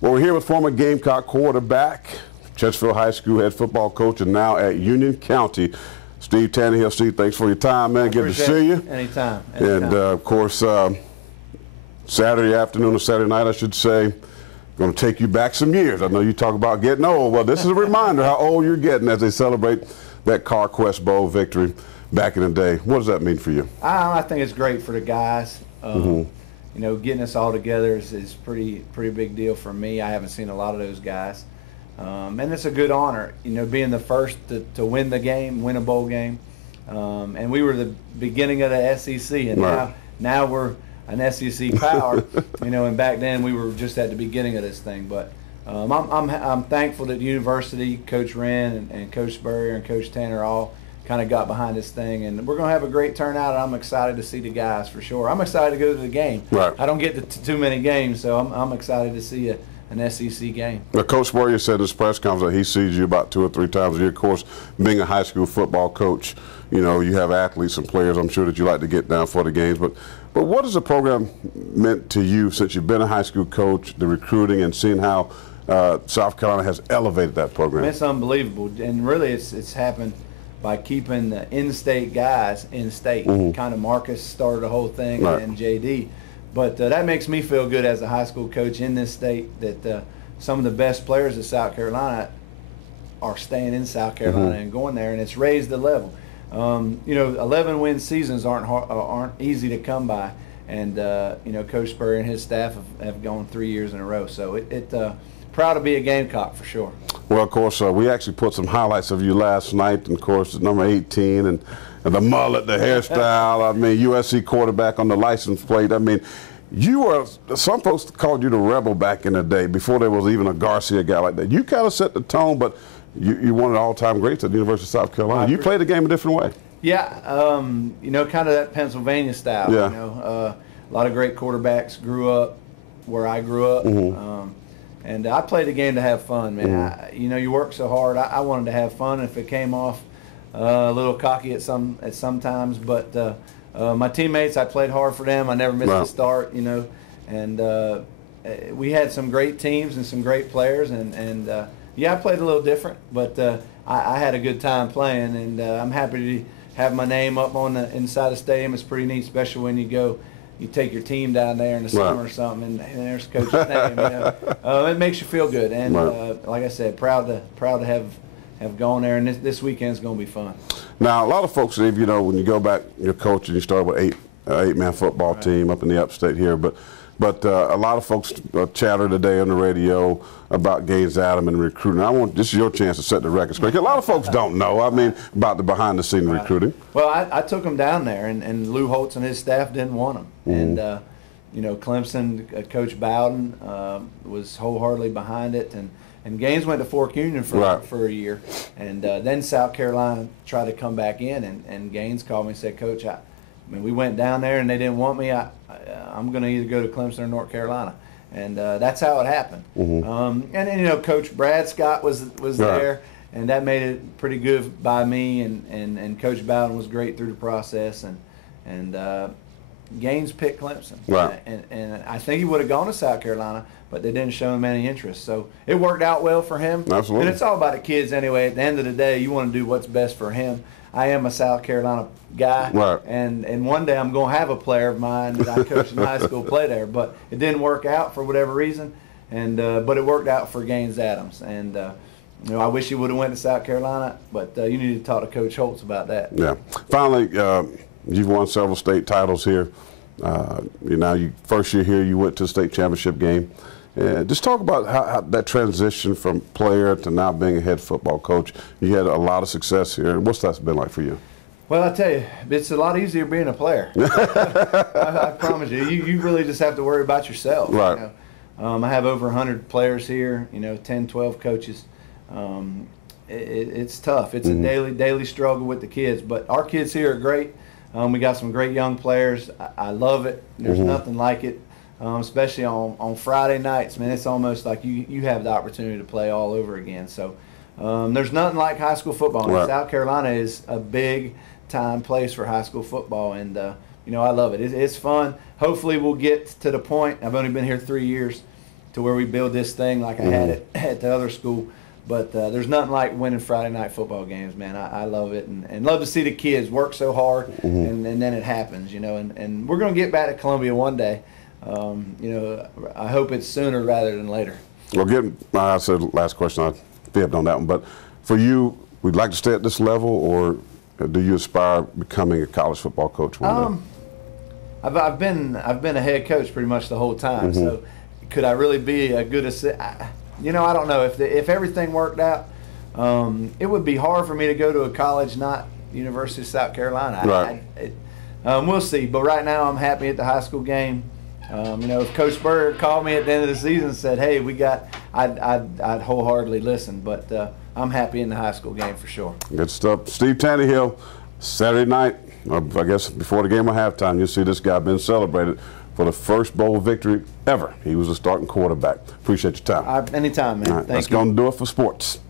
Well, we're here with former Gamecock quarterback, Chesterfield High School head football coach, and now at Union County, Steve Taneyhill. Steve, thanks for your time, man. Good to see you. Anytime. And, of course, Saturday afternoon or Saturday night, I should say, going to take you back some years. I know you talk about getting old. Well, this is a reminder how old you're getting as they celebrate that CarQuest Bowl victory back in the day. What does that mean for you? I think it's great for the guys. You know, getting us all together is pretty big deal for me. I haven't seen a lot of those guys. And it's a good honor, you know, being the first to win the game, win a bowl game. And we were the beginning of the SEC, and right. now we're an SEC power, you know, and back then we were just at the beginning of this thing. But I'm thankful that the university, Coach Wren and Coach Spurrier and Coach Tanner all kind of got behind this thing, and we're going to have a great turnout. And I'm excited to see the guys for sure. I'm excited to go to the game. Right. I don't get to too many games, so I'm excited to see an SEC game. Now, Coach Spurrier said in his press conference that he sees you about 2 or 3 times a year. Of course, being a high school football coach, you know, you have athletes and players, I'm sure, that you like to get down for the games. But what has the program meant to you since you've been a high school coach, the recruiting, and seeing how South Carolina has elevated that program? It's unbelievable, and really it's happened by keeping the in-state guys in-state. Kind of Marcus started the whole thing, right. And JD. But that makes me feel good as a high school coach in this state that some of the best players of South Carolina are staying in South Carolina and going there, and it's raised the level. You know, 11-win seasons aren't easy to come by, and you know, Coach Spurrier and his staff have gone 3 years in a row. So proud to be a Gamecock for sure. Well, of course, we actually put some highlights of you last night, and of course, number 18 and the mullet, the hairstyle. I mean, USC quarterback on the license plate. I mean, you were, some folks called you the rebel back in the day before there was even a Garcia guy like that. You kind of set the tone, but you won an all-time greats at the University of South Carolina. You played the game a different way. Yeah, you know, kind of that Pennsylvania style. Yeah. You know, a lot of great quarterbacks grew up where I grew up. And I played the game to have fun, man. You know, you work so hard. I wanted to have fun. If it came off a little cocky at sometimes, but my teammates, I played hard for them. I never missed a start, you know. And we had some great teams and some great players. And yeah, I played a little different, but I had a good time playing. And I'm happy to have my name up on the inside the stadium. It's pretty neat, especially when you take your team down there in the summer or something, and there's Coach's name. You know, it makes you feel good. And like I said, proud to have gone there. And this weekend's going to be fun. Now, a lot of folks, Steve, you know, when you go back, you're coaching, you start with eight-man football team up in the upstate here, but a lot of folks chatter today on the radio about Gaines Adam and recruiting. This is your chance to set the record straight. A lot of folks don't know, I mean, about the behind-the-scenes recruiting. Well, I took him down there, and Lou Holtz and his staff didn't want him. And, you know, Clemson, Coach Bowden was wholeheartily behind it. And Gaines went to Fork Union for a year. And then South Carolina tried to come back in, and Gaines called me and said, Coach, I mean, we went down there and they didn't want me. I'm going to either go to Clemson or North Carolina. And that's how it happened. And you know, Coach Brad Scott was there, and that made it pretty good by me. And Coach Bowden was great through the process. And Gaines picked Clemson. And I think he would have gone to South Carolina, but they didn't show him any interest. So it worked out well for him. Absolutely. And it's all about the kids anyway. At the end of the day, you want to do what's best for him. I am a South Carolina guy, and one day I'm going to have a player of mine that I coached in high school play there, but it didn't work out for whatever reason, and but it worked out for Gaines Adams, and you know, I wish he would have went to South Carolina, but you need to talk to Coach Holtz about that. Yeah. Finally, you've won several state titles here. First year here, you went to the state championship game. Just talk about how that transition from player to now being a head football coach. You had a lot of success here. What's that been like for you? Well, I tell you, it's a lot easier being a player. I promise you. You really just have to worry about yourself. Right. You know? I have over 100 players here, you know, 10, 12 coaches. It's tough. It's a daily struggle with the kids. But our kids here are great. We got some great young players. I love it. There's nothing like it. Especially on Friday nights, man, it's almost like you have the opportunity to play all over again. So there's nothing like high school football. South Carolina is a big-time place for high school football, and you know, I love it. It's fun. Hopefully we'll get to the point, I've only been here 3 years, to where we build this thing like I had it at the other school. But there's nothing like winning Friday night football games, man. I love it, and love to see the kids work so hard, and then it happens, you know. And we're going to get back to Columbia one day. You know, I hope it's sooner rather than later. Well, I said last question, I fibbed on that one, but for you, would you like to stay at this level, or do you aspire becoming a college football coach one day? I've been a head coach pretty much the whole time. So could I really be a good assistant? You know, I don't know. If everything worked out, it would be hard for me to go to a college not University of South Carolina. Right. We'll see. But right now, I'm happy at the high school game. You know, if Coach Bird called me at the end of the season and said, "Hey, I'd wholeheartedly listen." But I'm happy in the high school game for sure. Good stuff. Steve Taneyhill, Saturday night, I guess before the game or halftime, you'll see this guy being celebrated for the first bowl victory ever. He was a starting quarterback. Appreciate your time. Anytime, man. All right, Thank that's you. going to do it for sports.